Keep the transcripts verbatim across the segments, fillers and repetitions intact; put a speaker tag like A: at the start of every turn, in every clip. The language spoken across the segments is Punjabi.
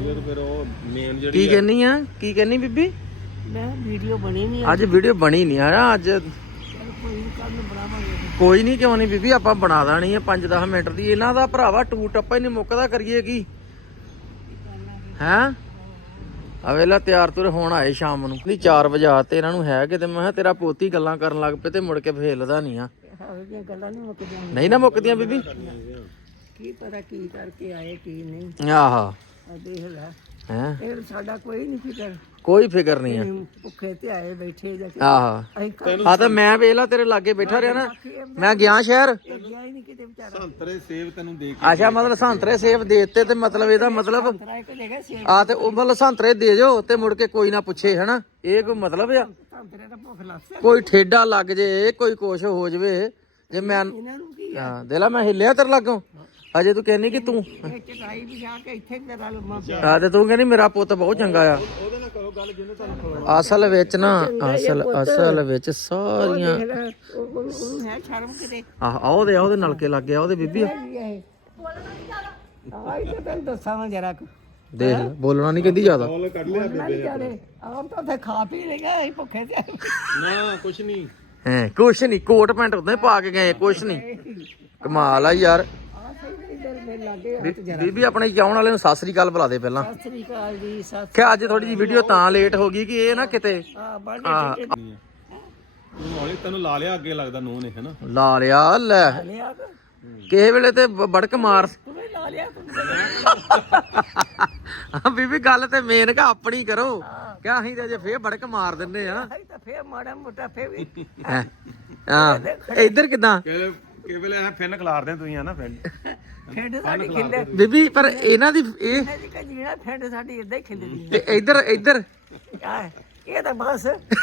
A: ਵੀਡੀਓ ਤੇ ਫਿਰ ਉਹ ਮੇਨ ਜਿਹੜੀ
B: ਕੀ ਕਹਿੰਨੀ ਆ ਕੀ ਕਹਿੰਨੀ ਬੀਬੀ
C: ਮੈਂ ਵੀਡੀਓ ਬਣੀ ਨਹੀਂ
B: ਅੱਜ ਵੀਡੀਓ ਬਣੀ ਨਹੀਂ ਆ ਅੱਜ
C: ਕੋਈ ਕੱਲ ਨੂੰ ਬਣਾਵਾਂਗੇ
B: ਕੋਈ ਨਹੀਂ ਕਿਉਂ ਨਹੀਂ ਬੀਬੀ ਆਪਾਂ ਬਣਾ ਦੇਣੀ ਆ ਪੰਜ ਦਸ ਮਿੰਟ ਦੀ ਇਹਨਾਂ ਦਾ ਭਰਾਵਾ ਟੂ ਟੱਪਾ ਹੀ ਨਹੀਂ ਮੁੱਕਦਾ ਕਰੀਏ ਕੀ ਹੈਂ ਆ ਵੇਲਾ ਤਿਆਰ ਤੁਰ ਹੋਣ ਆਏ ਸ਼ਾਮ ਨੂੰ ਨਹੀਂ ਚਾਰ ਵਜਾ ਤੇ ਇਹਨਾਂ ਨੂੰ ਹੈ ਕਿਤੇ ਮੈਂ ਕਿਹਾ ਤੇਰਾ ਪੋਤੀ ਗੱਲਾਂ ਕਰਨ ਲੱਗ ਪਏ ਤੇ ਮੁੜ ਕੇ ਫੇਲਦਾ ਨਹੀਂ ਆ
C: ਇਹੋ ਜਿਹੀਆਂ ਗੱਲਾਂ ਨਹੀਂ ਮੁੱਕਦੀਆਂ
B: ਨਹੀਂ ਨਾ ਮੁੱਕਦੀਆਂ ਬੀਬੀ
C: ਕੀ ਪਤਾ ਕੀ ਕਰਕੇ ਆਏ ਕੀ ਨਹੀਂ
B: ਆਹਾ
C: ਆ ਦੇਖ ਲੈ
B: ਹੈ
C: ਇਹ ਸਾਡਾ ਕੋਈ ਨਹੀਂ ਫਿਕਰ
B: ਕੋਈ ਫਿਕਰ ਨਹੀਂ ਆ
C: ਅਸੀਂ ਭੁੱਖੇ ਤੇ ਆਏ ਬੈਠੇ ਜਾ ਕੇ
B: ਆਹਾ
C: ਅਸੀਂ ਘਰ
B: ਆ ਤਾਂ ਮੈਂ ਵੇਖ ਲਾ ਤੇਰੇ ਲਾਗੇ ਬੈਠਾ ਰਿਹਾ ਨਾ ਮੈਂ ਗਿਆ ਸ਼ਹਿਰ
C: ਗਿਆ ਹੀ ਨਹੀਂ ਕਿਤੇ ਵਿਚਾਰਾ
A: ਸੰਤਰੇ ਸੇਬ ਤੈਨੂੰ ਦੇ ਕੇ
B: ਅੱਛਾ ਮਤਲਬ ਸੰਤਰੇ ਸੇਬ ਦੇ ਦਿੱਤੇ ਤੇ ਮਤਲਬ ਇਹਦਾ ਮਤਲਬ
C: ਤਰਾ ਇੱਕ ਜਗ੍ਹਾ ਸੇ
B: ਆ ਤੇ ਉਹ ਮਤਲਬ ਸੰਤਰੇ ਦੇ ਜੋ ਤੇ ਮੁੜ ਕੇ ਕੋਈ ਨਾ ਪੁੱਛੇ ਹਨਾ ਇਹ ਕੋਈ ਮਤਲਬ ਆ
C: ਸੰਤਰੇ ਦਾ ਭੁੱਖ ਲੱਗ
B: ਕੋਈ ਠੇਡਾ ਲੱਗ ਜੇ ਕੋਈ ਕੁਛ ਹੋ ਜਵੇ ਜੇ ਮੈਂ
C: ਇਹਨਾਂ ਨੂੰ ਕੀ
B: ਹਾਂ ਦੇ ਲਾ ਮੈਂ ਹਿੱਲਿਆ ਤੇਰੇ ਲਾਗੋਂ ਅਜੇ ਤੂੰ ਕਹਿੰਨੀ ਕਿ ਤੂੰ
C: ਇਹ ਚਟਾਈ ਵਿਛਾ ਕੇ ਇੱਥੇ ਤੇਰਾ ਲੰਮਾ ਪਿਆ
B: ਆ ਤੇ ਤੂੰ ਕਹਿੰਦੀ ਮੇਰਾ ਪੁੱਤ ਬਹੁਤ ਚੰਗਾ ਆ
A: ਉਹਦੇ ਨਾਲ ਕਰੋ ਗੱਲ ਜਿਹਨੇ ਤੁਹਾਨੂੰ
B: ਅਸਲ ਵਿੱਚ ਨਾ ਅਸਲ ਅਸਲ ਵਿੱਚ ਸਾਰੀਆਂ
C: ਦੇਖ ਲੈ ਉਹ ਉਹ- ਉਹਨੂੰ ਹੈ ਸ਼ਰਮ ਕਿਤੇ
B: ਆਹ ਆ ਉਹਦੇ ਆ ਉਹਦੇ ਨਲਕੇ ਲੱਗ ਗਿਆ ਉਹਦੇ ਬੀਬੀ
C: ਆਈ ਤਾਂ ਤੈਨੂੰ ਦੱਸਾਂ ਮੈਂ ਜਰਾ ਕੁ
B: ਦੇਖ ਲੈ, ਬੋਲਣਾ ਨਹੀਂ ਕਹਿੰਦੀ ਜ਼ਿਆਦਾ
A: ਬੋਲ ਕੱਢ ਲਿਆ
C: ਨਹੀਂ ਜਾਣੇ ਆਪ ਤਾਂ ਉੱਥੇ ਖਾ ਪੀ ਲੇਗਾ ਅਸੀਂ ਭੁੱਖੇ ਤੇ ਆਏ।
A: ਨਾ ਕੁਛ ਨਹੀਂ
B: ਹੈ ਕੁਛ ਨਹੀਂ ਕੋਟ ਪੈਂਟ ਉਦਾਂ ਹੀ ਪਾ ਕੇ ਗਏ ਕੁਛ ਨਹੀਂ ਕਮਾਲ ਆ ਯਾਰ
C: ਆ ਸਹੀ ਇਧਰ ਮੇਰੇ ਲਾਗੇ ਹੱਥ ਜਰਾ
B: ਬੀਬੀ ਆਪਣੇ ਚਾਉਣ ਵਾਲੇ ਨੂੰ ਸਤਿ ਸ੍ਰੀ ਅਕਾਲ ਬੁਲਾ ਦੇ ਪਹਿਲਾਂ
C: ਸਤਿ ਸ੍ਰੀ ਅਕਾਲ ਜੀ ਸਤਿ
B: ਕਿ ਅੱਜ ਥੋੜੀ ਜੀ ਵੀਡੀਓ ਤਾਂ ਲੇਟ ਹੋ ਗਈ ਕਿ ਇਹ ਨਾ ਕਿਤੇ
C: ਆ ਬਣ
B: ਆ
A: ਤੂੰ ਹੌਲੀ ਤੈਨੂੰ ਲਾ ਲਿਆ ਅੱਗੇ ਲੱਗਦਾ ਨੂੰਹ ਨੇ ਹੈਨਾ
B: ਲਾ ਲਿਆ ਲੈ
C: ਲਿਆ ਤੂੰ
B: ਕਿਸੇ ਵੇਲੇ ਤੇ ਬ- ਬੜਕ ਮਾਰ
C: ਵੀ ਲਾ ਲਿਆ ਤੂੰ
B: ਹਾਂ ਬੀਬੀ ਗੱਲ ਤੇ ਮੇਨ ਕਿ ਆਪਣੀ ਕਰੋ ਕਿ ਅਸੀਂ ਤੇ ਜੇ ਫੇਰ ਬੜਕ ਮਾਰ ਦਿੰਦੇ ਆ
C: ਅਸੀਂ ਤਾਂ ਫੇਰ ਮਾੜਾ ਮੋਟਾ ਫੇਰ ਵੀ
B: ਹੈਂ। ਹਾਂ ਇੱਧਰ ਕਿਦਾਂ
A: ਕਿ ਕਿ ਵੇਲੇ ਐ ਫਿੰਨ ਖਿਲਾਰਦੇ ਤੁਸੀਂ ਹਨਾ ਫਿੰਨ
C: ਫੇਂਡ ਸਾਡੀ ਖਿੱਲੇ
B: ਬੀਬੀ ਪਰ ਇਹਨਾਂ ਦੀ ਇਹ
C: ਇਹਨੇ ਜੀ ਕਜੀਣਾ ਫੇਂਡ ਸਾਡੀ ਇਦਾਂ ਹੀ ਖਿੱਲਦੀ
B: ਤੇ ਇੱਧਰ ਇੱਧਰ
C: ਆ ਇਹ ਤਾਂ ਬਸ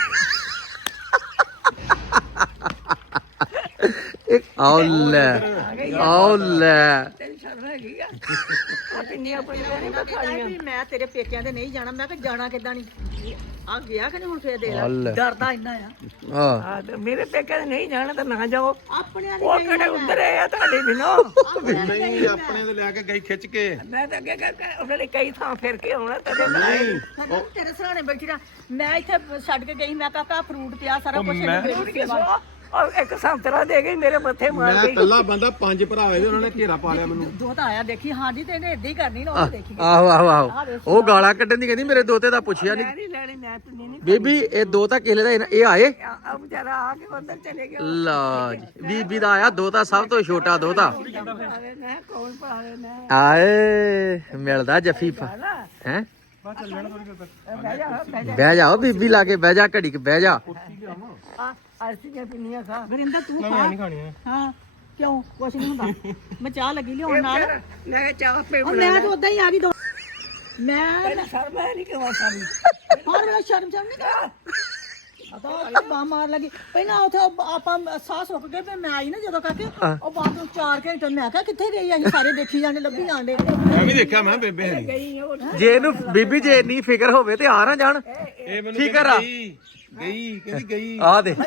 B: ਆਓ ਲੈ ਆਓ ਲੈ
C: ਤੈਨੂੰ ਸ਼ਰਮ ਹੈਗੀ ਆ ਆ ਕਿੰਨੀਆਂ ਪਈਆਂ ਨੇ ਖਾਣੀਆਂ
D: ਵੀ ਮੈਂ ਤੇਰੇ ਪੇਕਿਆਂ ਦੇ ਨਹੀਂ ਜਾਣਾ ਮੈਂ ਕਿ ਜਾਣਾ ਕਿੱਦਾਂ ਨਹੀਂ ਆ ਗਿਆ ਕਿ ਨਹੀਂ ਹੁਣ ਫੇਰ ਦੇ ਲੈ
B: ਆਓ ਲੈ
D: ਡਰਦਾ ਇੰਨਾ ਆ
B: ਆ
C: ਆ ਤੇ ਮੇਰੇ ਪੇਕੇ ਨਹੀਂ ਜਾਣਾ ਤਾਂ ਨਾ ਜਾਓ
D: ਆਪਣਿਆਂ
C: ਉਹ ਕਿਹੜੇ ਉੱਧਰ ਆ ਤੁਹਾਡੇ ਬਿਨੋ
A: ਨਹੀਂ ਆਪਣੇ ਤੋਂ ਲੈ ਕੇ ਗਈ ਖਿੱਚ ਕੇ
C: ਮੈਂ ਤਾਂ ਅੱਗੇ ਕਹਿ ਉਹਨਾਂ ਨੇ ਕਈ ਥਾਂ ਫਿਰ ਕੇ ਆਉਣਾ ਤਦੇ ਮੈਂ ਆਈ
D: ਦੀ ਤੇਰੇ ਸਰਾਣੇ ਬੈਠੀ ਰਾਂ ਮੈਂ ਇੱਥੇ ਛੱਡ ਕੇ ਗਈ ਮੈਂ ਕਾਕਾ ਫਰੂਟ ਪਿਆ ਸਾਰਾ ਕੁਝ
C: ਜ਼ਰੂਰ ਕਿ ਸੋ ਔਰ ਇੱਕ ਸੰਤਰਾ ਦੇ ਗਈ ਮੇਰੇ ਮੱਥੇ ਮਾਰ
A: ਮੈਂ
C: ਗਈ
A: ਇਕੱਲਾ ਬੰਦਾ ਪੰਜ ਭਰਾ ਹੋਏ ਤੇ ਉਹਨਾਂ ਨੇ ਘੇਰਾ ਪਾ ਲਿਆ ਮੈਨੂੰ
D: ਦੋ ਤਾਂ ਆਇਆ ਦੇਖੀ ਹਾਂ ਜੀ ਤੇ ਇਹਨੇ ਏਦਾਂ ਹੀ ਕਰਨੀ ਨਾ ਉਹ ਦੇਖੀ
B: ਆਹੋ ਆਹੋ ਆਹੋ ਉਹ ਗਾਲਾਂ ਕੱਢਣ ਦੀ ਕਹਿੰਦੀ ਮੇਰੇ ਦੋਤੇ ਦਾ ਪੁੱਛਿਆ ਨਹੀਂ
C: ਮੈਂ ਨਹੀਂ ਲੈਣੀ ਮੈਂ ਤਾਂ ਨਹੀਂ
B: ਬੀਬੀ ਇਹ ਦੋਤਾ ਕਿਲੇ ਦਾ ਇਹ ਆਏ
C: ਆ ਵਿਚਾਰਾ ਆ ਕੇ ਉੱਧਰ ਚਲੇ ਗਿਆ
B: ਲਾ ਜੀ ਬੀਬੀ ਦਾ ਆਇਆ ਦੋਤਾ ਸਭ ਤੋਂ ਛੋਟਾ ਦੋਤਾ
C: ਭਾਵੇਂ ਮੈਂ ਕੌਣ ਭਾਵੇਂ ਮੈਂ
B: ਆਏ ਮਿਲਦਾ ਜੱਫੀ ਹੈ
C: ਬਹਿ ਜਾ ਬਹਿ ਜਾ
B: ਬਹਿ ਜਾਓ ਬੀਬੀ ਲਾ ਕੇ ਬਹਿ ਜਾ ਘੜੀ ਕੁ ਬਹਿ ਜਾ
C: ਆ ਅਰਸੀਆਂ ਪਿੰਨੀਆਂ ਖਾ
D: ਵਰਿੰਦਰ ਤੂੰ ਖਾ
A: ਨਹੀਂ ਖਾਣੀਆਂ
D: ਹਾਂ ਕਿਉਂ ਕੁਛ ਨਹੀਂ ਹੁੰਦਾ ਮੈਂ ਚਾਹ ਲੱਗੀ ਲਿਆਉਣ ਨਾਲ
C: ਮੈਂ ਚਾਹ ਪੇ
D: ਉਹ ਮੈਂ ਤਾਂ ਉਦਾਂ ਹੀ ਆ ਗਈ ਦੋ ਮੈਂ
C: ਪਹਿਲਾਂ ਸ਼ਰਮ ਹੈ ਨਹੀਂ ਕਿ ਵਾਸਾਂ
D: ਹਰ ਵੇਲੇ ਸ਼ਰਮ ਸ਼ਰਮ ਨਹੀਂ ਕਰ ਆਪਾਂ ਬਾ ਮਾਰ ਲੱਗੀ ਪਹਿਲਾਂ ਉੱਥੇ ਉਹ ਆਪਾਂ ਸਾਹ ਸੁੱਕ ਗਏ ਤੇ ਮੈਂ ਆਈ ਨਾ ਜਦੋਂ ਕਾਕੇ ਉਹ ਬਾਅਦ ਵਿੱਚ ਚਾਰ ਘੰਟੇ ਮੈਂ ਕਿਹਾ ਕਿੱਥੇ ਗਈ ਅਸੀਂ ਸਾਰੇ ਦੇਖੀ ਜਾਂਦੇ ਲੱਭੀ ਜਾਂਦੇ
A: ਮੈਂ ਵੀ ਦੇਖਿਆ ਮੈਂ ਬੇਬੇ ਹੈ
C: ਗਈ ਉਹ
B: ਜੇ ਇਹਨੂੰ ਬੀਬੀ ਜੇ ਇੰਨੀ ਫਿਕਰ ਹੋਵੇ ਤੇ ਆ ਨਾ ਜਾਣ
A: ਇਹ ਮੈਨੂੰ
B: ਫਿਕਰ ਆ
A: ਗਈ ਗਈ ਕਹਿੰਦੀ ਗਈ
B: ਆ ਦੇ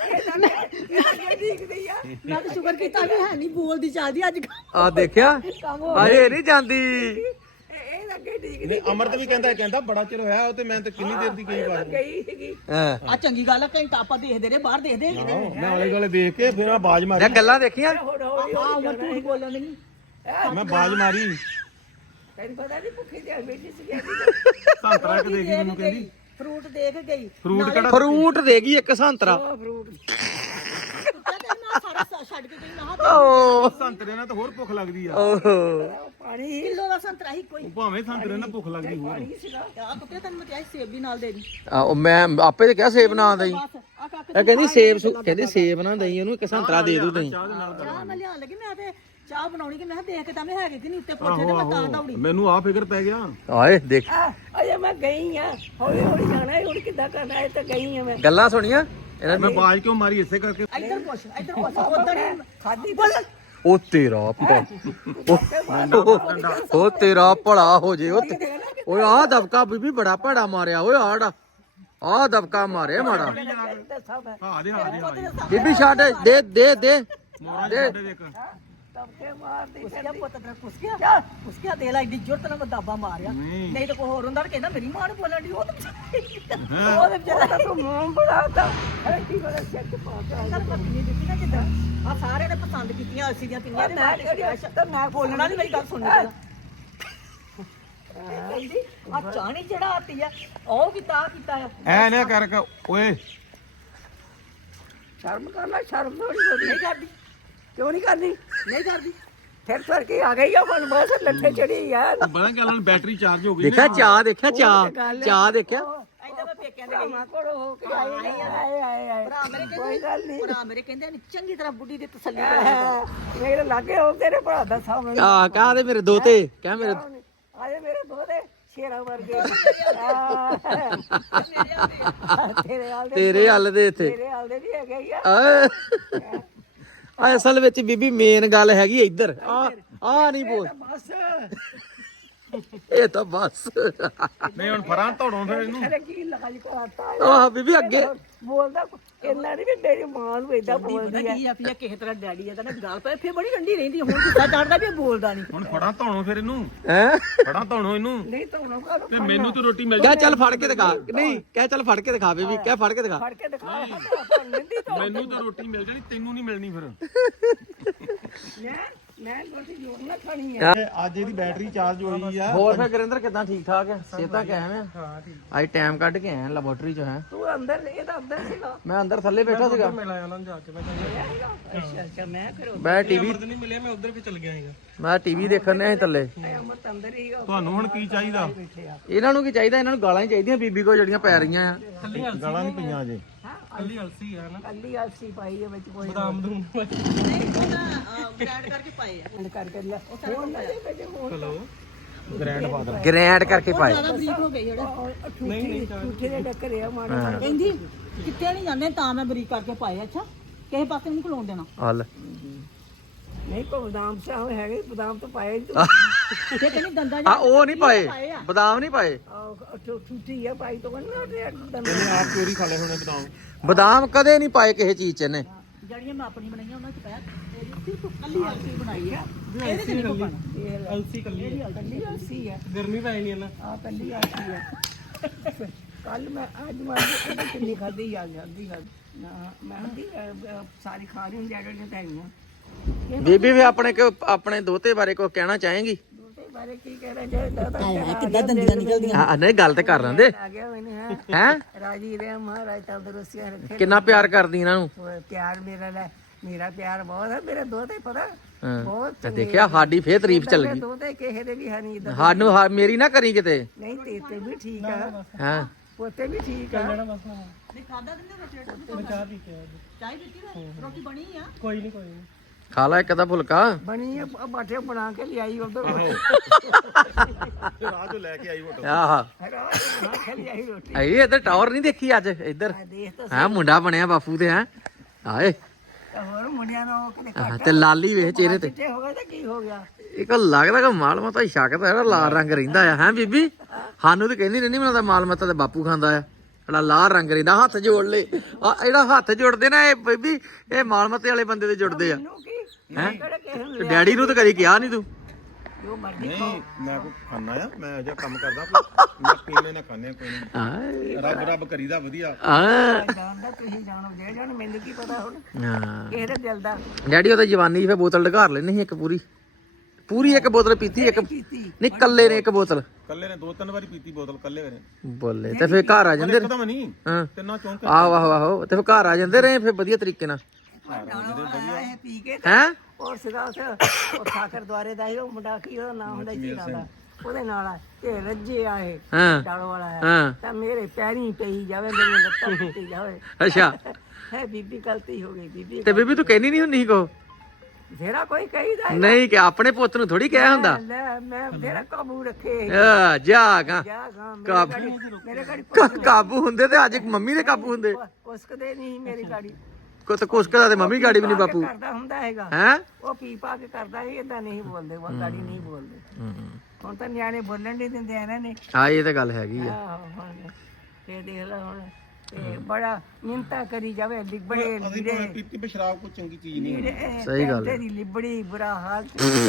C: ਇਹ ਦੇਖਦੀ ਆ
D: ਮੈਂ ਤਾਂ ਸ਼ੁਕਰ ਕੀਤਾ ਵੀ ਹੈ ਨਹੀਂ ਬੋਲਦੀ ਚੱਲਦੀ ਅੱਜ
B: ਆ ਦੇਖਿਆ ਅਰੇ ਨਹੀਂ ਜਾਂਦੀ
C: ਇਹ ਅੱਗੇ ਠੀਕ
A: ਨਹੀਂ ਅਮਰਤ ਵੀ ਕਹਿੰਦਾ ਕਹਿੰਦਾ ਬੜਾ ਚਿਰ ਹੋਇਆ ਉਹ ਤੇ ਮੈਂ ਤੇ ਕਿੰਨੀ ਦੇਰ ਦੀ ਗਈ ਬਾਹਰ
C: ਗਈ ਸੀਗੀ
B: ਹਾਂ
D: ਆ ਚੰਗੀ ਗੱਲ ਆ ਘੰਟਾ ਆਪਾਂ ਦੇਖਦੇ ਰਹੇ ਬਾਹਰ ਦੇਖਦੇ
A: ਮੈਂ ਆਲੇ ਦੁਆਲੇ ਦੇਖ ਕੇ ਫਿਰ ਮੈਂ ਬਾਜ ਮਾਰੀ
B: ਇਹ ਗੱਲਾਂ ਦੇਖੀਆਂ
C: ਹੁਣ ਹੌਲੀ
D: ਆ ਉਮਰ ਤੂੰ ਬੋਲਣ ਦੀ ਨਹੀਂ
A: ਮੈਂ ਬਾਜ ਮਾਰੀ
C: ਤੈਨੂੰ ਪਤਾ ਨਹੀਂ ਭੁੱਖੀ ਤੇ ਬੈਠੀ ਸੀਗੀ
A: ਸੰਤਰਾ ਕਿ ਦੇਖੀ ਮੈਨੂੰ ਕਹਿੰਦੀ
D: ਫਰੂਟ ਦੇਖ ਗਈ
A: ਫਰੂਟ ਕਿਹੜਾ
B: ਫਰੂਟ ਦੇਗੀ ਇੱਕ ਸੰਤਰਾ
C: ਉਹ ਫਰੂਟ
D: ਕਹਿੰਦਾ ਮੈਂ ਸਾਰਾ ਸ- ਛੱਡ ਕੇ ਗਈ ਮੈਂ ਕਿਹਾ
B: ਓ
A: ਸੰਤਰੇ ਨਾਲ ਤਾਂ ਹੋਰ ਭੁੱਖ ਲੱਗਦੀ ਆ
B: ਓਹੋ
C: ਪਾਣੀ
D: ਕਿਲੋ ਦਾ ਸੰਤਰਾ ਹੀ ਕੋਈ
A: ਉਹ ਭਾਵੇਂ ਸੰਤਰੇ ਨਾਲ ਭੁੱਖ ਲੱਗਦੀ ਹੋਰ
C: ਨਹੀਂ ਸੀਗਾ
D: ਆ ਕੁੱਤੇ ਤੈਨੂੰ ਮੈਂ ਕਿਹਾ ਸੀ ਸੇਬ ਵੀ ਨਾਲ ਦੇ ਦੀ
B: ਆ ਉਹ ਮੈਂ ਆਪੇ ਤੇ ਕਿਹਾ ਸੇਬ ਨਾ ਦਈ
D: ਬਸ ਆ ਕਾਕੇ
B: ਇਹ ਕਹਿੰਦੀ ਸੇਬ ਸੁ- ਕਹਿੰਦੀ ਸੇਬ ਨਾ ਦਈ ਉਹਨੂੰ ਇੱਕ ਸੰਤਰਾ ਦੇ ਦੂ ਦਈ
D: ਚਾਹ ਮੈਂ ਲਿਆਉਣ ਲੱਗੀ ਮੈਂ ਤੇ ਚਾਹ ਬਣਾਉਣੀ ਕਿ ਮੈਂ ਕਿਹਾ ਦੇਖ ਕੇ ਤਾਂ ਮੈਂ ਹੈਗੇ ਕਿ ਨਹੀਂ ਉੱਤੇ ਪੁੱਛੇ ਤੇ ਮੈਂ ਤਾਂ ਦੌੜੀ
A: ਮੈਨੂੰ ਆ ਫਿਕਰ ਪੈ ਗਿਆ
B: ਆਏ ਦੇਖ
C: ਆ ਅਜੇ ਮੈਂ ਗਈ ਆ ਹੌਲੀ ਹੌਲੀ ਜਾਣਾ ਹੈ ਹੁਣ ਕਿੱਦਾਂ ਕਰਨਾ ਹੈ ਤਾਂ ਗਈ ਆ ਮੈਂ
B: ਗੱਲਾਂ ਸੁਣੀਆਂ ਇਹਨਾਂ
A: ਮੈਂ ਬਾਜ ਕਿਉਂ ਮਾਰੀ ਇਸੇ ਕਰਕੇ
D: ਇੱਧਰ ਪੁੱਛ ਇੱਧਰ ਪੁੱਛ ਉਧਰ
C: ਖਾਦੀ
B: ਉਹ ਤੇਰਾ ਭਲਾ ਉਹ ਤੇਰਾ ਭਲਾ ਹੋ ਜੇ ਉਹ ਤੇ- ਓਏ ਆਹ ਦਬਕਾ ਬੀਬੀ ਬੜਾ ਭੜਾ ਮਾਰਿਆ ਓਏ ਆੜਾ ਆਹ ਦਬਕਾ ਮਾਰਿਆ ਮਾੜਾ
C: ਦੱਸਾਂ ਮੈਂ
A: ਹਾਂ ਦੇ ਹਾਂ ਦੇ
B: ਬੀਬੀ ਛੱਡ ਦੇ ਦੇ ਦੇ
A: ਮੋਰਾਂ ਦੇ ਦੇਖ
C: ਕੇ ਮਾਰਦੀ
D: ਕੁਸਕਿਆ ਪੁੱਤ ਤੇਰਾ ਕੁਸਕਿਆ ਕੁਸਕਿਆ ਦੇ ਲੈ ਏਡੀ ਜ਼ੁਰਤ ਨਾਲ ਦਾਬਾ ਮਾਰਿਆ
A: ਨਹੀਂ।
D: ਨਹੀਂ ਤਾਂ ਕੋਈ ਹੋਰ ਹੁੰਦਾ ਤਾਂ ਕਹਿੰਦਾ ਮੇਰੀ ਮਾਂ ਨੂੰ ਬੋਲਣ ਦੀ ਉਹ ਤਾਂ
A: ਹਾਂ।
D: ਉਹ ਤੇ ਵਿਚਾਰਾ
C: ਤੂੰ ਮੂੰਹ ਬਣਾਤਾ ਅਰੇ ਕੀ ਬੜਾ ਸਿੱਕ ਪਾਤਾ
D: ਗੱਲ ਪੱਕੀ ਦਿੱਤੀ ਨਾ ਜਿੱਦਾਂ ਆ ਸਾਰਿਆਂ ਨੇ ਪਸੰਦ ਕੀਤੀਆਂ ਅਸੀਂ ਦੀਆਂ ਤਿੰਨੀਆਂ ਦੇ ਨਾਲ
C: ਤਾਂ ਮੈਂ
D: ਬੋਲਣਾ ਨਹੀਂ ਮੇਰੀ ਗੱਲ ਸੁਣਨੀ ਪਹਿਲਾਂ ਕਹਿੰਦੀ ਆ ਚਾਣੀ ਜਿਹੜਾ ਆਤੀ ਆ ਉਹ ਕੀਤਾ ਆਹ ਕੀਤਾ ਆ
A: ਐ ਨਾ ਕਰ ਕੇ ਓਏ
C: ਸ਼ਰਮ ਕਰ ਲੈ ਸ਼ਰਮ ਥੋੜੀ ਹੋਦੀ
D: ਨਹੀਂ ਕਰਦੀ
C: ਕਿਉਂ ਨਹੀਂ ਕਰਨੀ
D: ਨਹੀਂ ਕਰਦੀ
C: ਫਿਰ ਫਿਰ ਕੀ ਆ ਗਈ ਆ ਹੁਣ ਬਸ ਲੱਠੇ ਚੜੀ ਆ
A: ਬੜਾ ਗੱਲ ਨਾਲ ਬੈਟਰੀ ਚਾਰਜ ਹੋ ਗਈ
B: ਦੇਖਿਆ ਚਾਹ ਦੇਖਿਆ ਚਾਹ ਚਾਹ ਦੇਖਿਆ
D: ਐਦਾਂ ਮੈਂ ਪੇਕਿਆਂ ਦੇ
C: ਮਾਂ ਕੋਲ ਹੋ ਕੇ ਆਈ ਆਏ ਆਏ ਆਏ
D: ਭਰਾ ਮੇਰੇ ਕਹਿੰਦੇ
C: ਕੋਈ ਗੱਲ ਨਹੀਂ
D: ਭਰਾ ਮੇਰੇ ਕਹਿੰਦੇ ਨੇ ਚੰਗੀ ਤਰ੍ਹਾਂ ਬੁੱਢੀ ਦੀ ਤਸੱਲੀ ਕਰਿਆ
C: ਮੇਰੇ ਲਾਗੇ ਹੋ ਤੇਰੇ ਭਰਾ ਦਾ ਸਾਹਮਣੇ
B: ਆ ਕਹਾਂ ਦੇ ਮੇਰੇ ਦੋਤੇ ਕਹਿ ਮੇਰੇ
C: ਆਏ ਮੇਰੇ ਦੋਤੇ ਸ਼ੇਰਾ ਵਰਗੇ ਤੇਰੇ ਹਾਲ ਦੇ
B: ਤੇਰੇ ਹੱਲ ਦੇ ਇੱਥੇ
C: ਤੇਰੇ ਹਾਲ ਦੇ ਵੀ ਹੈਗੇ ਹੀ ਆ
B: ਆ ਆ ਅਸਲ ਵਿੱਚ ਬੀਬੀ ਮੇਨ ਗੱਲ ਹੈਗੀ ਇੱਧਰ ਆ ਆ ਨਹੀਂ ਬੋਲ
C: ਬਸ
B: ਇਹ ਤਾਂ ਬਸ
A: ਨਹੀਂ ਹੁਣ ਫਰਾਂ ਧੋੜੋਂ ਫਿਰ ਇਹਨੂੰ
C: ਅਰੇ ਕੀ ਲਗਾਈ ਕੋ ਆਤਾ
B: ਆ ਬੀਬੀ ਅੱਗੇ
C: ਬੋਲਦਾ ਇੰਨਾ ਨਹੀਂ ਵੀ ਮੇਰੀ ਮਾਂ ਨੂੰ ਏਦਾਂ
D: ਪਤਾ
C: ਬੋਲਦੀ ਆ
D: ਕੀ ਆ ਫਿਰ ਕਿਸੇ ਤਰ੍ਹਾਂ ਡੈਡੀ ਆ ਤਾਂ ਨਾ ਗੱਲ ਪਏ ਫਿਰ ਬੜੀ ਠੰਡੀ ਰਹਿੰਦੀ ਹੁਣ ਗੁੱਸਾ ਚੜਦਾ ਵੀ ਇਹ ਬੋਲਦਾ ਨਹੀਂ
A: ਹੁਣ ਫੜਾਂ ਧੋਣੋਂ ਫਿਰ ਇਹਨੂੰ
B: ਹੈ
A: ਫੜਾਂ ਧੋਣੋਂ ਇਹਨੂੰ
C: ਨਹੀਂ ਤਾਂ ਉਹਨਾਂ ਕੋਲ
A: ਤੇ ਮੈਨੂੰ ਤਾਂ ਰੋਟੀ ਮਿਲ
B: ਕਹਿ ਚੱਲ ਫੜ ਕੇ ਦਿਖਾ ਨਹੀਂ ਕਹਿ ਚੱਲ ਫੜ ਕੇ ਦਿਖਾ ਬੀਬੀ ਕਹਿ ਫੜ ਕੇ ਦਿਖਾ
C: ਫੜ ਕੇ ਦਿਖਾ ਆਪਾਂ ਨਿੰਦੀ ਤੋਂ
A: ਮੈਨੂੰ ਤਾਂ ਰੋਟੀ ਮਿਲ ਜਾਣੀ ਤੈਨੂੰ ਨਹੀਂ ਮਿਲਣੀ ਫਿਰ
C: ਮੈਂ ਮੈਂ ਰੋਟੀ ਜੋੜ ਨਾ ਖਾਣੀ ਆ
A: ਅੱਜ ਇਹਦੀ ਬੈਟਰੀ ਚਾਰਜ ਹੋਈ ਆ
B: ਹੋਰ ਫਿਰ ਗੁਰਿੰਦਰ ਕਿਦਾਂ ਠੀਕ ਠਾਕ ਹੈ ਸਿਹਤਾਂ ਕਿਵੇਂ ਆ ਹਾਂ ਠੀਕ ਅੱਜ ਟਾਈਮ ਕੱਢ ਕੇ ਆਇਆ ਲੈਬੋਰਟਰੀ ਚੋਂ ਹੈ
C: ਤੂੰ ਅੰਦਰ ਇਹ ਤਾਂ ਅੰਦਰ ਸੀਗਾ
B: ਮੈਂ ਅੰਦਰ ਥੱਲੇ ਬੈਠਾ ਸੀਗਾ
C: ਅੱਛਾ ਅੱਛਾ ਮੈਂ ਫਿਰ
B: ਮੈਂ ਟੀਵੀ
E: ਨਹੀਂ ਮਿਲਿਆ ਮੈਂ ਉਧਰ ਵੀ ਚਲ ਗਿਆ ਸੀਗਾ
B: ਮੈਂ ਟੀਵੀ ਦੇਖਣ ਨੇ ਥੱਲੇ
C: ਅਮਰ ਅੰਦਰ ਹੀ ਆ
A: ਤੁਹਾਨੂੰ ਹੁਣ ਕੀ ਚਾਹੀਦਾ
B: ਇਹਨਾਂ ਨੂੰ ਕੀ ਚਾਹੀਦਾ ਇਹਨਾਂ ਨੂੰ ਗਾਲਾਂ ਹੀ ਚਾਹੀਦੀਆਂ ਬੀਬੀ ਕੋ ਜਿਹੜੀਆਂ ਪੈ ਰਹੀਆਂ ਆ
A: ਗਾਲਾਂ ਨਹੀਂ ਪਈਆਂ ਅਜੇ
E: ਕੱਲੀ ਅਲਸੀ ਆ ਨਾ
C: ਕੱਲੀ ਆਸੀ ਪਾਈ ਦੇ ਵਿੱਚ ਕੋਈ
E: ਬਦਾਮ ਦੂੰ
D: ਨਹੀਂ ਉਹ ਤਾਂ ਗ੍ਰੈਂਡ ਕਰਕੇ ਪਾਏ ਆ
C: ਬੰਦ ਕਰਕੇ ਲੈ ਹੋਰ ਨਾ ਦੇ ਵਿੱਚ ਹੋਰ
E: ਹਲੋ
A: ਗ੍ਰੈਂਡ ਫਾਦਰ
B: ਗ੍ਰੈਂਡ ਕਰਕੇ ਪਾਏ
D: ਜ਼ਿਆਦਾ ਬਰੀਕ ਹੋ ਗਈ ਜਿਹੜੇ
C: ਨਹੀਂ ਨਹੀਂ ਝੂਠੇ ਦੇ ਟੱਕਰੇ ਆ ਮਾੜੇ ਮਾੜੇ
D: ਕਹਿੰਦੀ ਕਿੱਥੇ ਨਹੀਂ ਜਾਂਦੇ ਤਾਂ ਮੈਂ ਬਰੀਕ ਕਰਕੇ ਪਾਏ ਅੱਛਾ ਕਿਸੇ ਪਾਸੇ ਨਹੀਂ ਖਲੋਣ ਦੇਣਾ
B: ਹਲ
C: ਨਹੀਂ ਕੋ ਬਦਾਮ ਸਾਹ ਹੈਗੇ ਬਦਾਮ ਤਾਂ ਪਾਏ ਤੂੰ
D: ਤੇ ਕਹਿੰਦੀ ਦੰਦਾ
B: ਆ ਉਹ ਨਹੀਂ ਪਾਏ ਬਦਾਮ ਨਹੀਂ ਪਾਏ
C: ਛੁੱਟੀ ਆ ਪਾਈ ਤੋਂ ਨਾ ਤੇ ਦੰਦ
A: ਆਪ ਚੋਰੀ ਖਾ ਲੈ ਹੁਣੇ ਬਦਾਮ
B: ਬਦਾਮ ਕਦੇ ਨਹੀਂ ਪਾਏ ਕਿਸੇ ਚੀਜ਼ 'ਚ ਇਹਨੇ
D: ਜਿਹੜੀਆਂ ਮੈਂ ਆਪਣੀ ਬਣਾਈਆਂ ਉਹਨਾਂ 'ਚ ਪਾਇਆ ਇਹਦੀ ਸਿਰਫ ਕੱਲੀ ਅਲਸੀ ਬਣਾਈ ਆ ਇਹਦੇ 'ਚ ਨਹੀਂ ਕੋਈ ਪਾਣਾ
E: ਅਲਸੀ ਕੱਲੀ
C: ਕੱਲੀ ਆਸੀ ਆ
E: ਗਰਮੀ ਪੈ ਜਾਣੀ ਨਾ
C: ਆ ਕੱਲੀ ਆਸੀ ਆ ਕੱਲ ਮੈਂ ਅੱਜ ਮੈਂ ਉਹਦੀ ਕਿੰਨੀ ਖਾਦੀ ਆ ਜਾਂਦੀ ਗੱਲ ਨਾ ਮੈਂ ਹੁੰਦੀ ਸਾਰੀ ਖਾ ਰਹੀ ਹੁੰਦੀ ਜਿਹੜੇ ਟਾਈਆਂ
B: ਬੀਬੀ ਵੀ ਆਪਣੇ ਕੋ ਆਪਣੇ ਦੋਤੇ ਬਾਰੇ ਕੋ ਕਹਿਣਾ ਚਾਹੇਗੀ
C: ਦੋਤੇ ਬਾਰੇ ਕੀ ਕਹਿ ਰਹੇ ਜੇ ਦਾਦਾ
D: ਕਿੱਦਾਂ ਦੰਦੀਆਂ ਨਿਕਲਦੀਆਂ
B: ਹਾਂ ਨਹੀਂ ਗੱਲ ਤੇ ਕਰ ਲੈਂਦੇ
C: ਆ ਗਿਆ ਉਹਨੇ ਹੈ
B: ਹੈ
C: ਰਾਜੀ ਦੇ ਮਹਾਰਾਜ ਤੰਦਰੁਸਤੀਆਂ ਰੱਖੇ
B: ਕਿੰਨਾ ਪਿਆਰ ਕਰਦੀ ਇਹਨਾਂ ਨੂੰ
C: ਉਹ ਪਿਆਰ ਮੇਰਾ ਲੈ ਮੇਰਾ ਪਿਆਰ ਬਹੁਤ ਹੈ ਮੇਰੇ ਦੋਤੇ ਪਤਾ
B: ਹਾਂ
C: ਬਹੁਤ
B: ਤੇ ਦੇਖਿਆ ਸਾਡੀ ਫੇਰ ਤਾਰੀਫ ਚੱਲ ਗਈ
C: ਦੋਤੇ ਕਿਸੇ ਦੇ ਵੀ ਹਨੀ ਇਦਾਂ
B: ਸਾਨੂੰ ਹਾਂ, ਮੇਰੀ ਨਾ ਕਰੀ ਕਿਤੇ
C: ਨਹੀਂ ਤੇ ਤੇ ਵੀ ਠੀਕ ਆ
B: ਹਾਂ
C: ਪੋਤੇ ਵੀ ਠੀਕ ਆ
E: ਬਸ ਨਾ
D: ਨਹੀਂ ਖਾਦਾ ਦਿੰਦੇ ਵਿੱਚ
E: ਮੈਂ ਚਾਹ ਪੀ ਕੇ ਆਇਆ ਜੀ।
D: ਚਾਹ ਪੀਤੀ ਵਾ ਰੋਟੀ ਬਣੀ ਆ
E: ਕੋਈ ਨਹੀਂ ਕੋਈ ਨਹੀਂ
B: ਖਾ ਲਾ ਇੱਕ ਅੱਧਾ ਫੁਲਕਾ
C: ਬਣੀ ਆ ਪ- ਬਾਟੇ ਬਣਾ ਕੇ ਲਿਆਈ ਉਧਰ
A: ਰਾਹ ਤੋਂ ਲੈ ਕੇ ਆਈ ਹੋਟਲ
B: ਆਹ
C: ਬਣਾ ਕੇ ਲਿਆਈ ਰੋਟੀ
B: ਇਹ ਇੱਧਰ ਟਾਵਰ ਨਹੀਂ ਦੇਖੀ ਅੱਜ ਇੱਧਰ
C: ਆ ਦੇਖ ਤਾਂ
B: ਹਾਂ ਮੁੰਡਾ ਬਣਿਆ ਬਾਪੂ ਤੇ ਹੈ ਹਾਏ
C: ਹੋਰ ਮੁੰਡਿਆਂ ਨੂੰ ਕਦੇ
B: ਆਹ, ਤੇ ਲਾਲੀ ਵੇਖ ਚਿਹਰੇ ਤੇ
C: ਚਿੱਟੇ ਹੋ ਗਏ ਤਾਂ ਕੀ ਹੋ ਗਿਆ
B: ਇਹ ਕੋ ਲੱਗਦਾ ਕਿ ਮਾਲ ਮਤਾ ਸ਼ੱਕ ਤਾਂ ਜਿਹੜਾ ਲਾਲ ਰੰਗ ਰਹਿੰਦਾ ਆ ਹੈ ਬੀਬੀ ਸਾਨੂੰ ਤੇ ਕਹਿੰਦੀ ਰਹਿੰਦੀ ਮੈਨੂੰ ਤਾਂ ਮਾਲ ਮਤਾ ਤੇ ਬਾਪੂ ਖਾਂਦਾ ਆ ਜਿਹੜਾ ਲਾਲ ਰੰਗ ਰਹਿੰਦਾ ਹੱਥ ਜੋੜ ਲੈ ਆ ਜਿਹੜਾ ਹੱਥ ਜੋੜਦੇ ਨਾ ਇਹ ਬੀਬੀ ਇਹ ਮਾਲ ਮਤੇ ਵਾਲੇ ਬੰਦੇ ਦੇ ਜੁੜਦੇ ਆ
C: ਨੂੰ ਕੀ ਕਿਹੜੇ ਕਿਸੇ ਨੂੰ
B: ਤੇ ਡੈਡੀ ਨੂੰ ਤਾਂ ਕਦੀ ਕਿਹਾ ਨਹੀਂ ਤੂੰ
C: ਜੋ ਮਰਜ਼ੀ
A: ਨਹੀਂ ਮੈਂ ਕੋ ਖਾਣਾ ਆ ਮੈਂ ਅਜਾ ਕੰਮ ਕਰਦਾ ਕੋਈ ਮੈਂ ਪੀਣੇ ਨਾ ਖਾਣੇ ਕੋਈ ਨਹੀਂ
B: ਹਾਏ
A: ਰੱਬ ਰੱਬ ਕਰੀਦਾ ਵਧੀਆ
B: ਆ
C: ਜਾਣਦਾ ਤੁਸੀਂ ਜਾਣੋ ਜੇ ਜਾਣ ਮੈਨੂੰ ਕੀ ਪਤਾ ਹੁਣ
B: ਹਾਂ
C: ਕਿਸੇ ਦੇ ਦਿਲ ਦਾ
B: ਡੈਡੀ ਉਹ ਤਾਂ ਜਵਾਨੀ ਫੇ ਬੋਤਲ ਢਗਾਰ ਲੈਣੀ ਸੀ ਇੱਕ ਪੂਰੀ ਪੂਰੀ ਇੱਕ ਬੋਤਲ ਪੀਤੀ ਇੱਕ
C: ਕੀਤੀ
B: ਨਹੀਂ ਕੱਲੇ ਨੇ ਇੱਕ ਬੋਤਲ
A: ਕੱਲੇ ਨੇ ਦੋ ਤਿੰਨ ਵਾਰੀ ਪੀਤੀ ਬੋਤਲ ਕੱਲੇ ਨੇ
B: ਬੋਲੇ ਤੇ ਫੇ ਘਰ ਆ ਜਾਂਦੇ
A: ਇੱਕਦਮ ਨਹੀਂ
B: ਹਾਂ
A: ਤਿੰਨਾਂ ਚੌਂਕ
B: ਆਹੋ ਆਹੋ ਆਹੋ ਤੇ ਫੇ ਘਰ ਆ ਜਾਂਦੇ ਰਹੇ ਫੇ ਵਧੀਆ ਤਰੀਕੇ ਨਾਲ
C: ਇਹ ਪੀ ਕੇ
B: ਹੈ
C: ਔਰ ਸਿਰਾ ਉਹ ਠਾਕਰ ਦੁਆਰੇ ਦਾ ਸੀ ਉਹ ਮੁੰਡਾ ਕੀ ਉਹਦਾ ਨਾਮ ਹੁੰਦਾ ਸੀ ਦਾ ਉਹਦੇ ਨਾਲ ਆ ਤੇ ਰੱਜੇ ਆਏ
B: ਹਾਂ
C: ਡਾਲੋ ਵਾਲਾ ਆ
B: ਹਾਂ
C: ਤਾਂ ਮੇਰੇ ਪੈਰੀਂ ਪਈ ਜਾਵੇ ਮੇਰੀ ਲੱਤਾਂ ਟੁੱਟੀ ਜਾਵੇ
B: ਅੱਛਾ
C: ਹੈ ਬੀਬੀ ਗਲਤੀ ਹੋ ਗਈ ਬੀਬੀ
B: ਤੇ ਬੀਬੀ ਤੂੰ ਕਹਿਨੀ ਨਹੀਂ ਹੁੰਦੀ ਕੋ
C: ਜਿਹੜਾ ਕੋਈ ਕਹੀਦਾ ਹੈ,
B: ਨਹੀਂ ਕਿ ਆਪਣੇ ਪੁੱਤ ਨੂੰ ਥੋੜੀ ਕਹਿ ਹੁੰਦਾ
C: ਲੈ ਮੈਂ ਤੇਰਾ ਕਾਬੂ ਰੱਖੇ
B: ਆ ਜਾ ਗਾ
C: ਜਾ ਗਾ ਮੇਰੇ
B: ਕਾਬੂ
C: ਗਾੜੀ ਮੇਰੇ ਗਾੜੀ
B: ਕਾ- ਕਾਬੂ ਹੁੰਦੇ ਤੇ ਅੱਜ ਮੰਮੀ ਦੇ ਕਾਬੂ ਹੁੰਦੇ
C: ਕੁਸਕਦੇ ਨਹੀਂ ਮੇਰੀ ਗਾੜੀ
B: ਕੋ ਤੇ ਕੁਸਕਦਾ ਤੇ ਮੰਮੀ ਗਾੜੀ ਵੀ ਨਹੀਂ ਬਾਪੂ
C: ਕਰਦਾ ਹੁੰਦਾ ਹੈਗਾ
B: ਹੈ
C: ਉਹ ਪੀ ਪਾ ਕੇ ਕਰਦਾ ਸੀ ਏਦਾਂ ਨਹੀਂ ਬੋਲਦੇ ਉਹ ਗਾੜੀ ਨਹੀਂ ਬੋਲਦੇ ਹੁਣ ਤਾਂ ਨਿਆਣੇ ਬੋਲਣ ਨਹੀਂ ਦਿੰਦੇ ਇਹਨਾਂ ਨੇ
B: ਹਾਂ ਇਹ ਤਾਂ ਗੱਲ ਹੈਗੀ ਆ
C: ਆਹੋ ਹੁਣ ਇਹ ਦੇਖ ਲੈ ਹੁਣ ਤੇ ਬੜਾ ਮਿੰਤਾ ਕਰੀ ਜਾਵੇ ਲਿਬੜੇ
A: ਅਸੀਂ ਭਾਵੇਂ ਪੀਤੀ ਪਰ ਸ਼ਰਾਬ ਕੋਈ ਚੰਗੀ ਚੀਜ਼ ਨਹੀਂ
B: ਸਹੀ ਗੱਲ ਹੈ।
C: ਤੇਰੀ ਲਿਬੜੀ ਬੁਰਾ ਹਾਲ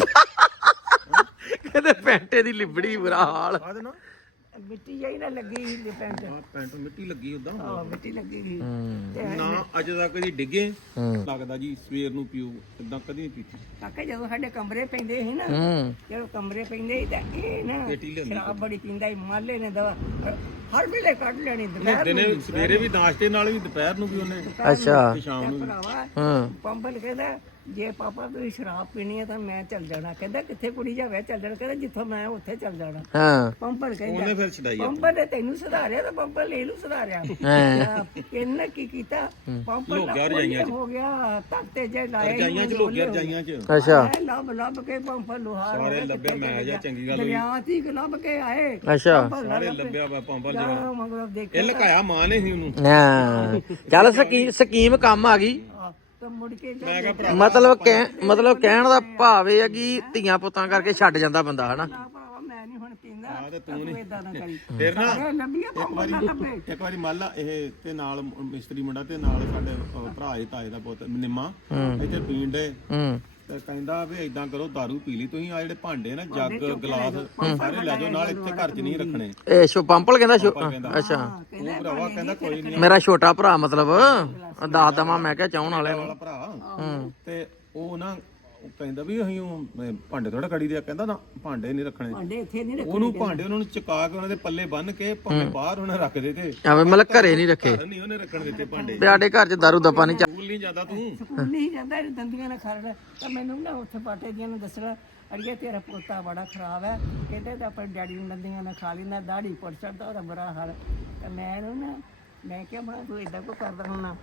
B: ਕਹਿੰਦੇ ਪੈਂਟੇ ਦੀ ਲਿਬੜੀ ਬੁਰਾ ਹਾਲ।
A: ਆਹ ਨਾ
C: ਮਿੱਟੀ ਜਾਈ ਨਾ ਲੱਗੀ ਸੀ ਪੈਂਟ
A: ਆਹ ਪੈਂਟ ਮਿੱਟੀ ਲੱਗੀ ਉਦਾਂ
C: ਆ ਮਿੱਟੀ ਲੱਗੀ ਸੀ ਤੇ
A: ਨਾ ਅੱਜ ਤੱਕ ਕਦੀ ਡਿੱਗੇ
B: ਹੂੰ
A: ਲੱਗਦਾ ਜੀ ਸਵੇਰ ਨੂੰ ਪੀਓ ਇਦਾਂ ਕਦੀ ਨਹੀਂ ਪੀਤੀ
C: ਕਾਕਾ ਜਦੋਂ ਸਾਡੇ ਕਮਰੇ ਪੈਂਦੇ ਸੀ ਨਾ
B: ਹੂੰ
C: ਜਦੋਂ ਕਮਰੇ ਪੈਂਦੇ ਸੀ ਤਾਂ ਇਹ ਨਾ
A: ਪੇਟੀ ਲਿਆਂਦੀ
C: ਸ਼ਰਾਬ ਬੜੀ ਪੀਂਦਾ ਸੀ ਮਾਲੇ ਨੇ ਦਵਾ ਹਰ ਵੇਲੇ ਕੱਢ ਲੈਣੀ ਦੁਪਹਿਰ
A: ਦਿਨੇ ਸਵੇਰੇ ਵੀ ਨਾਸ਼ਤੇ ਨਾਲ ਵੀ ਦੁਪਹਿਰ ਨੂੰ ਵੀ ਉਹਨੇ
B: ਅੱਛਾ
A: ਤੇ ਸ਼ਾਮ ਨੂੰ ਵੀ।
C: ਭਰਾਵਾ
B: ਹਾਂ
C: ਪੰਬਲ ਕਹਿੰਦਾ ਜੇ ਪਾਪਾ ਤੁਸੀਂ ਸ਼ਰਾਬ ਪੀਣੀ ਹੈ ਤਾਂ ਮੈਂ ਚੱਲ ਜਾਣਾ ਕਹਿੰਦਾ ਕਿੱਥੇ ਕੁੜੀ ਜਾਵੇ ਚੱਲ ਜਾਣਾ ਕਹਿੰਦਾ ਜਿੱਥੋਂ ਮੈਂ ਉੱਥੇ ਚੱਲ ਜਾਣਾ
B: ਹਾਂ
C: ਪੰਬਲ ਕਹਿੰਦਾ
A: ਉਹਨੇ ਫਿਰ ਛਡਾਈ
C: ਪੰਬਲ ਨੇ ਤੈਨੂੰ ਸੁਧਾਰਿਆ ਤਾਂ ਪੰਬਲ ਨੇ ਇਹਨੂੰ ਸੁਧਾਰਿਆ
B: ਹਾਂ
C: ਇਹਨੇ ਕੀ ਕੀਤਾ ਪੰਬਲ
A: ਲੋਗਿਆ ਰਜਾਈਆਂ ਚ।
C: ਹੋ ਗਿਆ ਤਖਤੇ ਜੇ ਲਾਏ
A: ਰਜਾਈਆਂ ਚ ਲੋਗਿਆ ਰਜਾਈਆਂ ਚ
B: ਅੱਛਾ
C: ਐ ਲੱਭ ਲੱਭ ਕੇ ਪੰਬਲ ਲੋਹਾਰ
A: ਸਾਰੇ ਲੱਭਿਆ ਮੈਂ ਜਾਂ ਚੰਗੀ ਗੱਲ ਹੋਈ
C: ਦਰਿਆ ਤੀ ਲੱਭ ਕੇ ਆਏ
B: ਅੱਛਾ
C: ਪੰਬਲ
A: ਸਾਰੇ ਲੱਭਿਆ ਵਾ ਪੰਬਲ
C: ਜਾ
A: ਜਿਹੜਾ
C: ਮਗਰ ਦੇਖ
A: ਇਹ ਲਕਾਇਆ ਮਾਂ ਨੇ ਸੀ ਉਹਨੂੰ
B: ਹਾਂ ਚੱਲ ਸਕੀਮ ਸਕੀਮ ਕੰਮ ਆ ਗਈ।
C: ਤਾਂ ਮੁੜ ਕੇ ਜਾ
A: ਮੈਂ ਕਿਹਾ ਭਰਾ
B: ਮਤਲਬ ਕਹਿ ਮਤਲਬ ਕਹਿਣ ਦਾ ਭਾਵ ਇਹ ਆ ਕਿ ਧੀਆਂ ਪੁੱਤਾਂ ਕਰਕੇ ਛੱਡ ਜਾਂਦਾ ਬੰਦਾ ਹਨਾ।
C: ਨਾ ਭਰਾਵਾ ਮੈਂ ਨਹੀਂ ਹੁਣ ਪੀਂਦਾ
A: ਆ ਤੇ ਤੂੰ
C: ਤੂੰ
A: ਨਹੀਂ
C: ਏਦਾਂ ਨਾ ਕਰੀ
A: ਫਿਰ ਨਾ
C: ਇਹ ਲੱਭੀਆਂ
A: ਇੱਕ
C: ਪੰਬਲ
A: ਵਾਰੀ
C: ਨਾ ਲੱਭੇ
A: ਇੱਕ ਵਾਰੀ ਮੰਨ ਲਾ ਇਹ ਤੇ ਨਾਲ ਮਿਸਤਰੀ ਮੁੰਡਾ ਤੇ ਨਾਲ ਸਾਡੇ ਅਹ, ਭਰਾ ਦੇ ਤਾਏ ਦਾ ਪੁੱਤ ਨਿੰਮਾ ਇੱਥੇ ਪੀਣ ਦੇ
B: ਹੂੰ
A: ਤੇ ਕਹਿੰਦਾ ਵੀ ਇਦਾਂ ਕਰੋ दारू ਪੀ ਲਈ ਤੁਸੀਂ ਆ ਜਿਹੜੇ ਭਾਂਡੇ ਨਾ ਜੱਗ ਗਲਾਸ ਸਾਰੇ ਲੈ ਜਾਓ ਨਾਲ ਇੱਥੇ ਘਰ 'ਚ ਨਹੀਂ ਰੱਖਣੇ
B: ਇਹ ਸ਼ੋ ਪੰਪਲ ਕਹਿੰਦਾ ਸ਼ੋ
A: ਕਹਿੰਦਾ।
B: ਅੱਛਾ
A: ਉਹ ਭਰਾਵਾ ਕਹਿੰਦਾ ਕੋਈ ਨਹੀਂ
B: ਮੇਰਾ ਛੋਟਾ ਭਰਾ ਮਤਲਬ ਦੱਸ ਦਵਾਂ ਮੈਂ ਕਿਹਾ ਚਾਹਣ ਵਾਲੇ
A: ਵਾਲਾ
B: ਨੂੰ।
A: ਭਰਾ ਤੇ ਉਹ ਨਾ ਉਹ ਕਹਿੰਦਾ ਵੀ ਅਸੀਂ ਉਹ ਅਹ, ਭਾਂਡੇ ਥੋੜਾ ਕੜੀ ਦੇ ਕਹਿੰਦਾ ਨਾ ਭਾਂਡੇ ਨਹੀਂ ਰੱਖਣੇ
C: ਭਾਂਡੇ ਇੱਥੇ ਨਹੀਂ ਰੱਖੇ
A: ਉਹਨੂੰ ਭਾਂਡੇ ਉਹਨਾਂ ਨੂੰ ਚੁਕਾ ਕੇ ਉਹਨਾਂ ਦੇ ਪੱਲੇ ਬੰਨ ਕੇ ਭਾਵੇਂ ਬਾਹਰ ਉਹਨਾਂ ਰੱਖ ਦੇ ਤੇ
B: ਐਵੇਂ ਮਤਲਬ ਘਰੇ ਨਹੀਂ ਰੱਖੇ
A: ਘਰ ਨਹੀਂ ਉਹਨੇ ਰੱਖਣ ਦਿੱਤੇ ਭਾਂਡੇ
B: ਵੀ ਸਾਡੇ ਘਰ 'ਚ ਦਾਰੂ ਦੱਪਾ ਨਹੀਂ ਚੱਲ।
A: ਸਕੂਲ ਨਹੀਂ ਜਾਂਦਾ ਤੂੰ
C: ਸਕੂਲ ਨਹੀਂ ਜਾਂਦਾ ਇਹ ਦੰਦੀਆਂ ਨਾਲ ਖਾ ਰਿਹਾ ਤਾਂ ਮੈਨੂੰ ਨਾ ਉੱਥੇ ਪਾਟੇ ਦੀਆਂ ਨੂੰ ਦੱਸਣਾ ਅੜੀਏ ਤੇਰਾ ਪੋਤਾ ਬੜਾ ਖਰਾਬ ਹੈ ਕਹਿੰਦੇ ਤਾਂ ਆਪਣੇ ਡੈਡੀ ਨੂੰ ਦੰਦੀਆਂ ਨਾਲ ਖਾ ਲੈਂਦਾ ਦਾੜੀ ਪੁੱਟ ਛੱਡਦਾ ਉਹਦਾ ਬੁਰਾ ਹਾਲ ਤੇ ਮੈਂ ਇਹਨੂੰ ਨਾ ਮੈਂ ਕਿਹਾ ਮੈਂ ਤੂੰ ਇਦਾਂ ਕੋ ਕਰਦਾ ਹੁੰਨਾ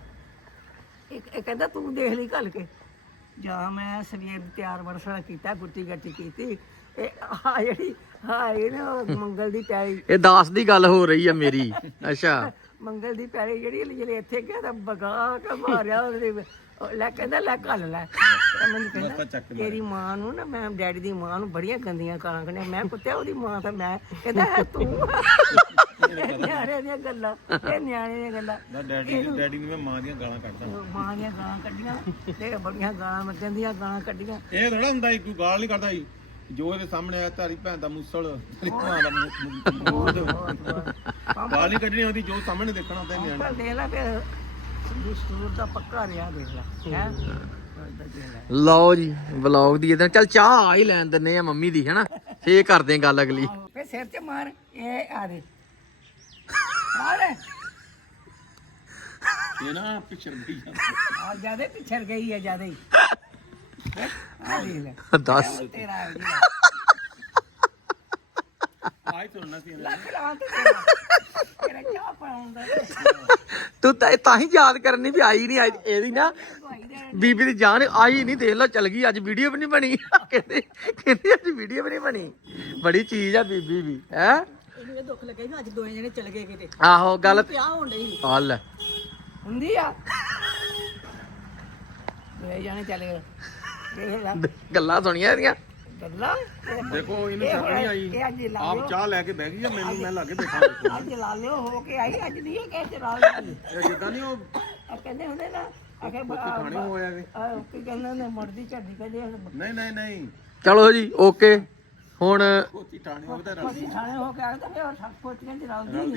C: ਇੱਕ ਇਹ ਕਹਿੰਦਾ ਤੂੰ ਦੇਖ ਲਈ ਘੱਲ ਕੇ ਜਾਂ ਮੈਂ ਸਵੇਰ ਦੀ ਤਿਆਰ ਵਰਸਾ ਕੀਤਾ ਗੁੱਟੀ ਗੱਟੀ ਕੀਤੀ ਇਹ ਆ ਜਿਹੜੀ ਹਾਂ ਇਹ ਨਾ ਉਹ ਮੰਗਲ ਦੀ ਪਿਆਰੀ
B: ਇਹ ਦਾਸ ਦੀ ਗੱਲ ਹੋ ਰਹੀ ਆ ਮੇਰੀ। ਅੱਛਾ
C: ਮੰਗਲ ਦੀ ਪਿਆਰੀ ਜਿਹੜੀ ਜਿਹੜੇ ਇੱਥੇ ਗਿਆ ਤਾਂ ਬਗਾ ਕੇ ਮਾਰਿਆ ਉਹਦੇ ਉਹ ਲੈ ਕਹਿੰਦਾ ਲੈ ਘੱਲ ਲੈ ਤਾਂ ਮੈਨੂੰ ਕਹਿੰਦਾ ਤੇਰੀ ਮਾਂ ਨੂੰ ਨਾ ਮੈਂ ਡੈਡੀ ਦੀ ਮਾਂ ਨੂੰ ਬੜੀਆਂ ਗੰਦੀਆਂ ਗਾਲਾਂ ਕੱਢੀਆਂ ਮੈਂ ਪੁੱਤਿਆ ਉਹਦੀ ਮਾਂ ਤਾਂ ਮੈਂ ਕਹਿੰਦਾ ਹੈ ਤੂੰ ਇਹ ਨਿਆਣੇ ਦੀਆਂ ਗੱਲਾਂ ਇਹ ਨਿਆਣੇ ਦੀਆਂ ਗੱਲਾਂ
A: ਨਾ ਡੈਡੀ ਡੈਡੀ ਨੂੰ ਮੈਂ ਮਾਂ ਦੀਆਂ ਗਾਲਾਂ ਕੱਢਦਾ
C: ਮਾਂ ਦੀਆਂ ਗਾਲਾਂ ਕੱਢੀਆਂ ਤੇ ਬੜੀਆਂ ਗਾਲਾਂ ਮੈਂ ਗੰਦੀਆਂ ਗਾਲਾਂ ਕੱਢੀਆਂ
A: ਇਹ ਥੋੜਾ ਹੁੰਦਾ ਸੀ, ਕੋਈ ਗਾਲ ਨਹੀਂ ਕੱਢਦਾ ਸੀ ਜੋ ਇਹਦੇ ਸਾਹਮਣੇ ਆਇਆ ਤਾਰੀ ਭੈਣ ਦਾ ਮੂਸਲ ਤੇਰੀ ਭੈਣ ਦਾ ਮੂੰਹ ਗਾਲ ਨਹੀਂ ਕੱਢਣੀ ਉਹਦੀ ਜੋ ਸਾਹਮਣੇ ਦੇਖਣਾ ਹੁੰਦਾ ਨਿਆਣੇ
C: ਪਰ ਦੇਖ ਲੈ ਫਿਰ ਦਸਤੂਰ ਦਾ ਪੱਕਾ ਰਿਹਾ ਦੇਖ ਲੈ ਹੈ
B: ਲਓ ਜੀ ਵਲੌਗ ਦੀ ਇਹਦੇ ਚੱਲ ਚਾਹ ਆ ਹੀ ਲੈਣ ਦਿੰਨੇ ਆ ਮੰਮੀ ਦੀ ਹੈਨਾ ਫੇਰ ਕਰਦੇ ਆ ਗੱਲ ਅਗਲੀ।
C: ਫੇ ਸਿਰ ਤੇ ਮਾਰ ਇਹ ਆ ਦੇ ਆ ਦੇ
A: ਇਹ ਨਾ ਪਿਛੜ ਗਈ ਜਾਂਦਾ
C: ਆ ਜਿਆਦੇ ਪਿਛੜ ਗਈ ਹੈ ਜਿਆਦੇ ਹੀ ਆ ਦੇਖ ਲੈ
B: ਦੱਸ
C: ਤੇਰਾ ਆ ਜੀ
A: ਆਈ ਸੁਣਨਾ ਸੀ ਇਹਨੇ।
C: ਲੱਖ ਲਾਂ ਤੇ ਤੇਰਾ ਤੇਰਾ ਕਿਆ ਪਾਉਂਦਾ
B: ਤੂੰ ਤਾਂ ਤਾਂ ਹੀ ਯਾਦ ਕਰਨੀ ਵੀ ਆਈ ਨਹੀਂ ਇਹਦੀ ਨਾ
C: ਦਵਾਈ ਦੇ
B: ਬੀਬੀ ਦੀ ਜਾਨ ਆਈ ਨਹੀਂ ਦੇਖ ਲਓ ਚਲ ਗਈ ਅੱਜ ਵੀਡੀਓ ਵੀ ਨਹੀਂ ਬਣੀ ਕਹਿੰਦੇ ਕਹਿੰਦੇ ਅੱਜ ਵੀਡੀਓ ਵੀ ਨਹੀਂ ਬਣੀ ਬੜੀ ਚੀਜ਼ ਆ ਬੀਬੀ ਵੀ ਹੈ।
D: ਇਹਨੂੰ ਇਹ ਦੁੱਖ ਲੱਗੇ ਵੀ ਅੱਜ ਦੋਏ ਜਣੇ ਚਲ ਗਏ ਕਿਤੇ
B: ਆਹੋ ਗੱਲ
D: ਪਿਆ ਹੋਣ ਡਈ
B: ਆ ਲੈ
C: ਹੁੰਦੀ ਆ ਲੈ ਜਾਣੇ ਚੱਲ ਗਏ ਦੇਖ ਲੈ
B: ਗੱਲਾਂ ਸੁਣੀਆਂ ਇਹਦੀਆਂ।
C: ਗੱਲਾਂ
A: ਦੇਖੋ ਇਹਨੂੰ ਸ਼ਰਮ ਨਹੀਂ ਆਈ
C: ਇਹ ਅੱਜ ਲਾ
A: ਆਪ ਚਾਹ ਲੈ ਕੇ ਬਹਿ ਗਈ ਆ ਮੈਨੂੰ ਮੈਂ ਲਾ ਕੇ ਦੇਖਾਂ
C: ਅੱਜ ਲਾ ਲਿਓ ਹੋ ਕੇ ਆਈ ਅੱਜ ਨਹੀਂ ਇਹ ਕਹਿ ਚਲਾ ਲਈ
A: ਇਹ ਜਿੱਦਾਂ ਨਹੀਂ ਉਹ
C: ਆ ਕਹਿੰਦੇ ਹੁੰਦੇ ਨਾ ਆਖੇ
A: ਖਾਣੇ ਹੋਇਆ ਵੇ
C: ਆ ਕੀ ਕਹਿੰਦੇ ਨੇ ਮਰਦੀ ਝੱਡੀ ਕਹਿੰਦੇ
A: ਨਹੀਂ ਨਹੀਂ ਨਹੀਂ
B: ਚਲੋ ਜੀ ਓਕੇ ਹੁਣ
A: ਕੋਤੀ ਟਾਣੀ ਉਹਦਾ ਰਲ
C: ਖੋਤੀ ਥਾਣੇ ਹੋ ਕੇ ਆਉਂਦਾ ਫਿਰ ਸੱਤ ਖੋਤੀਆਂ ਚ ਰਲਦੀ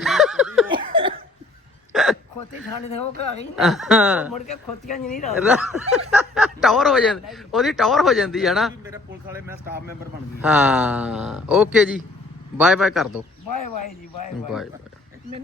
C: ਖੋਤੀ ਥਾਣੇ ਦੇ ਹੋ ਕੇ ਆਈ ਨਾ ਮੁੜ ਕੇ ਖੋਤੀਆਂ ਚ ਨਹੀਂ ਰਲਦੀ
B: ਟਾਵਰ ਹੋ ਜਾਂਦੀ ਉਹਦੀ ਟਾਵਰ ਹੋ ਜਾਂਦੀ ਹੈ ਨਾ।
A: ਮੇਰੇ ਪੁਲਿਸ ਵਾਲੇ ਮੈਂ ਸਟਾਫ ਮੈਂਬਰ ਬਣ ਗਈ
B: ਹਾਂ ਓਕੇ ਜੀ ਬਾਏ ਬਾਏ ਕਰ ਦੋ
C: ਬਾਏ ਬਾਏ ਜੀ ਬਾਏ ਬਾਏ
B: ਬਾਏ ਬਾਏ।